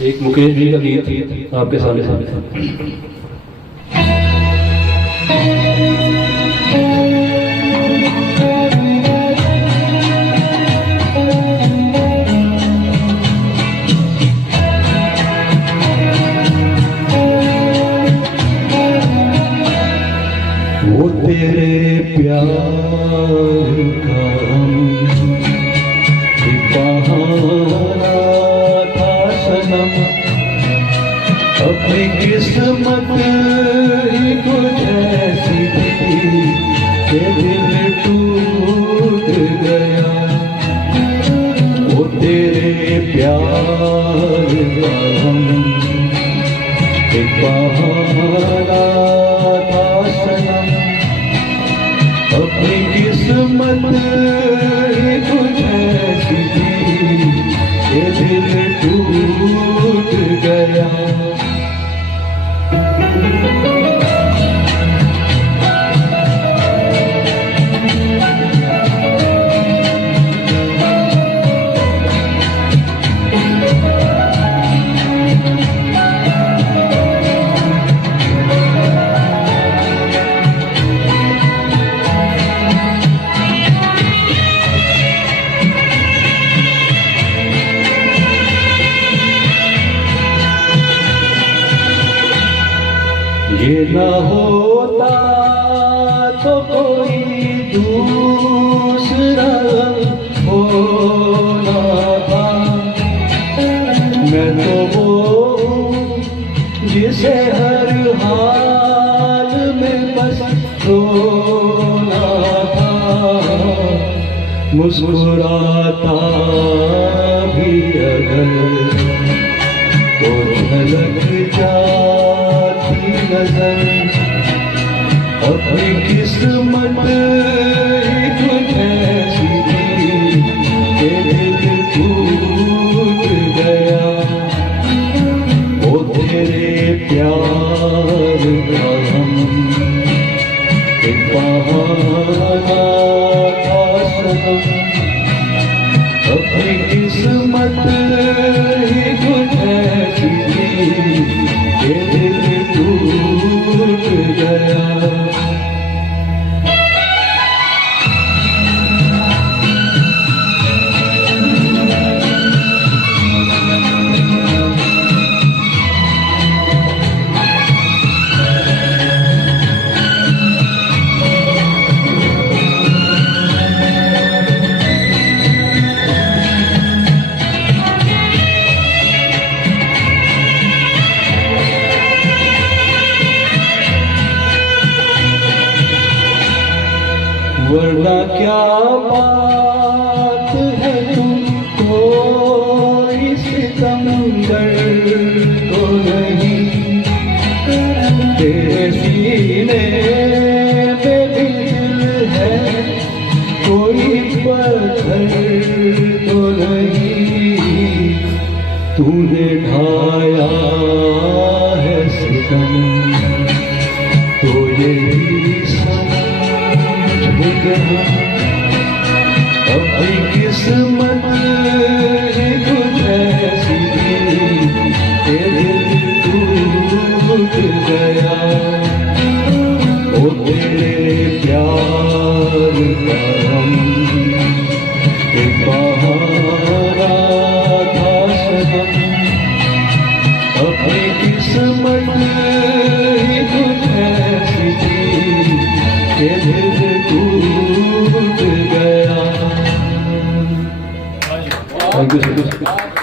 एक मुकेश जी का गीत आपके सामने। वो तेरे प्यार का एक बहाना था सनम, अपनी किस्मत ही कुछ ऐसी थी कि दिल टूट गया। वो तेरे प्यार का एक बहाना था सनम, अपनी किस्मत ही कुछ ऐसी थी कि दिल टूट गया। ये न होता तो कोई दूसरा होना था। मैं तो वो जिसे हर हाल में बस रोना था। मुस्कुराता भी अगर तो झलक जाती नजर, अपनी किस्मत ही कुछ ऐसी थी कि दिल टूट गया। वो तेरे प्यार का एक बहाना था सनम, अपनी किस्मत ही कुछ ऐसी थी कि दिल टूट गया। वरना क्या बात है तुमको सितमगर तो नहीं, तेरे सीने में दिल है कोई पत्थर तो नहीं। तूने ढाया है सितम तो यही अपनी किस्मत ही कुछ ऐसी थी कि दिल टूट गया। वो तेरे प्यार का एक बहाना था सनम, अपनी किस्मत ही कुछ ऐसी थी कि दिल टूट गया। Thank you, sir.